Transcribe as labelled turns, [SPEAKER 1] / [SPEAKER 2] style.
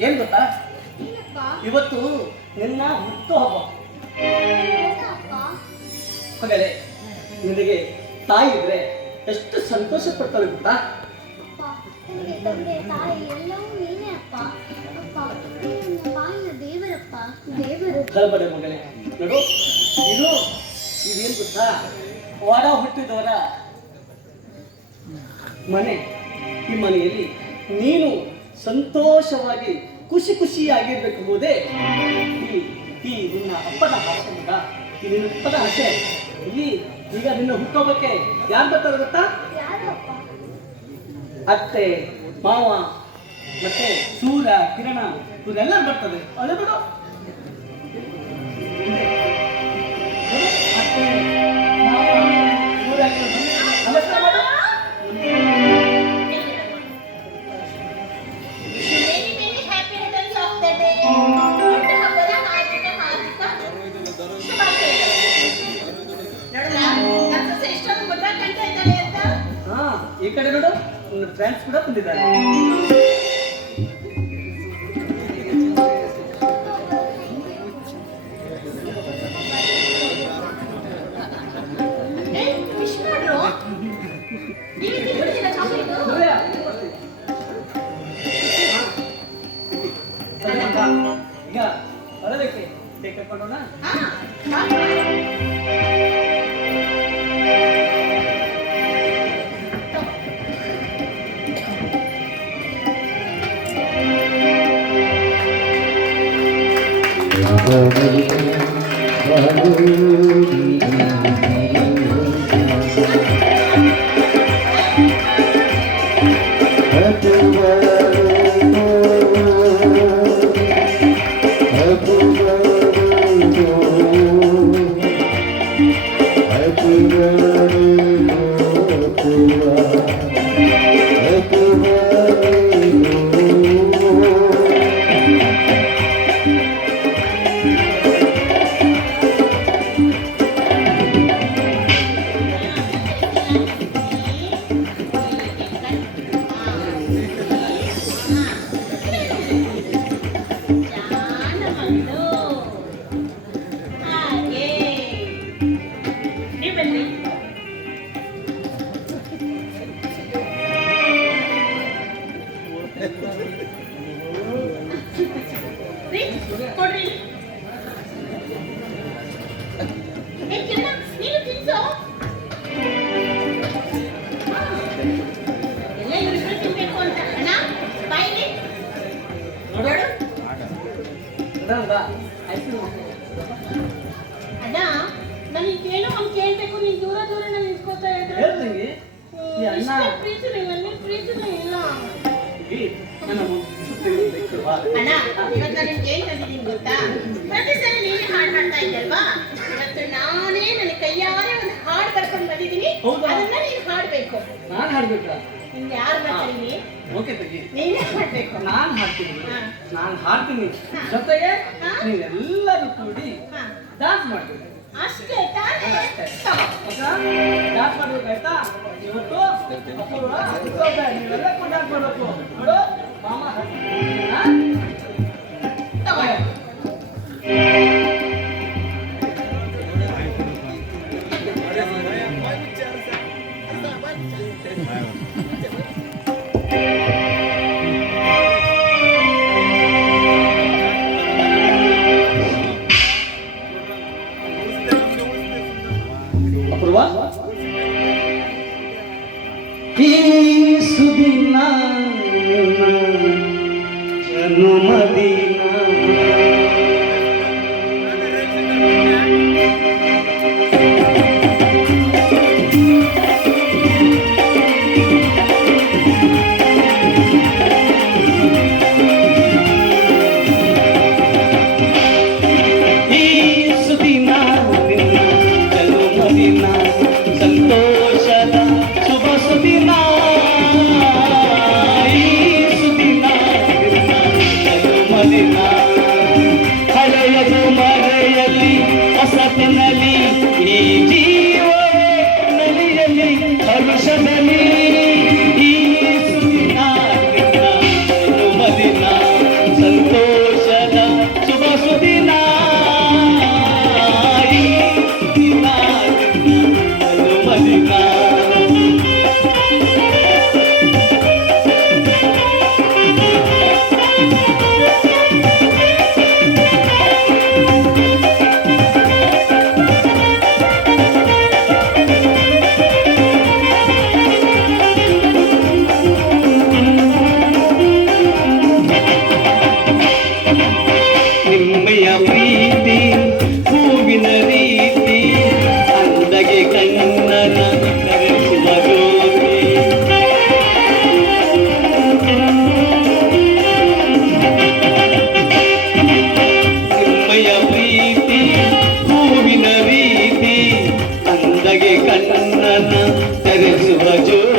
[SPEAKER 1] ಏನ್ ಗೊತ್ತಾ? ಇವತ್ತು ನಿನ್ನ ಹುಟ್ಟು ಹಬ್ಬ.
[SPEAKER 2] ಹಾಗೆ
[SPEAKER 1] ಮಗಳೇ ನಿನಗೆ ತಾಯಿ ಇದ್ರೆ ಎಷ್ಟು ಸಂತೋಷ ಪಡ್ತಾರೆ ಗೊತ್ತಾ? ಕಳಬಡೆ ಮಗಳೇ ನೋಡು ಇದು ಇದೇನ್ ಗೊತ್ತಾ? ಒಡ ಹುಟ್ಟಿದವರ ಮನೆ ಈ ಮನೆಯಲ್ಲಿ ನೀನು ಸಂತೋಷವಾಗಿ, ಖುಷಿ ಖುಷಿಯಾಗಿರ್ಬೇಕು ಈ ಈ ನಿನ್ನ ಅಪ್ಪನ ಮಗ ಈ ನಿನ್ನ ಅಪ್ಪನ ಆಸೆ ಇಲ್ಲಿ ಈಗ ನಿನ್ನ ಹುಟ್ಟೋಬಕ್ಕೆ ಯಾರು ಬರ್ತಾರೆ ಗೊತ್ತಾ? ಅತ್ತೆ, ಮಾವ, ಮತ್ತೆ ಸೂರ್ಯ, ಕಿರಣ, ಇವರೆಲ್ಲರೂ ಬರ್ತದೆ. ಅದೇ ಬಿಡು. ಹಾ ಈ ಕಡೆ ನೋಡು ನನ್ನ
[SPEAKER 3] ಅಣ್ಣ ಇವತ್ತು ನಾನು ನಿಮ್ಗೆ ಏನ್ ತಂದಿದ್ದೀನಿ ಗೊತ್ತಾ? ಪ್ರತಿ ಸಲ ನೀನೇ ಹಾಡು ಹಾಡ್ತಾ ಇದ್ದಲ್ವಾ ಇವತ್ತು ನಾನೇ ನನ್ನ ಕೈಯಾರೆ ಒಂದು ಹಾಡು ಬರ್ಕೊಂಡು ಬಂದಿದ್ದೀನಿ. ಅದನ್ನ ನೀನು ಹಾಡ್ಬೇಕು.
[SPEAKER 1] ನಾನು ಹಾಡ್ಬೇಕಾ?
[SPEAKER 3] ನಿಮ್ಗೆ ಯಾರು ಬರ್ತೀನಿ
[SPEAKER 1] ಓಕೆ ತಗಿ.
[SPEAKER 3] ನೀನೇ ಹಾಡ್ಬೇಕು.
[SPEAKER 1] ನಾನು ಹಾಡ್ತೀನಿ ನಾನು ಹಾಡ್ತೀನಿ. ಜೊತೆಗೆ. ನೀವೆಲ್ಲರೂ ಕೂಡಿ. ಡಾನ್ಸ್ ಮಾಡ್ಬೇಕು.
[SPEAKER 3] ಅಷ್ಟೇ ತಾನೇ.
[SPEAKER 1] ಡಾನ್ಸ್ ಮಾಡ್ಬೇಕು ಆಯ್ತಾ? ಇವತ್ತು ಅಪೂರ್ವ. ನೀವೆಲ್ಲ ಕೂಡ ಡಾನ್ಸ್ ಮಾಡ್ಬೇಕು ನೋಡು ಮಾಮ. ಈ ಸುದಿನ Música Sarabim, Sarabim, Sarabim,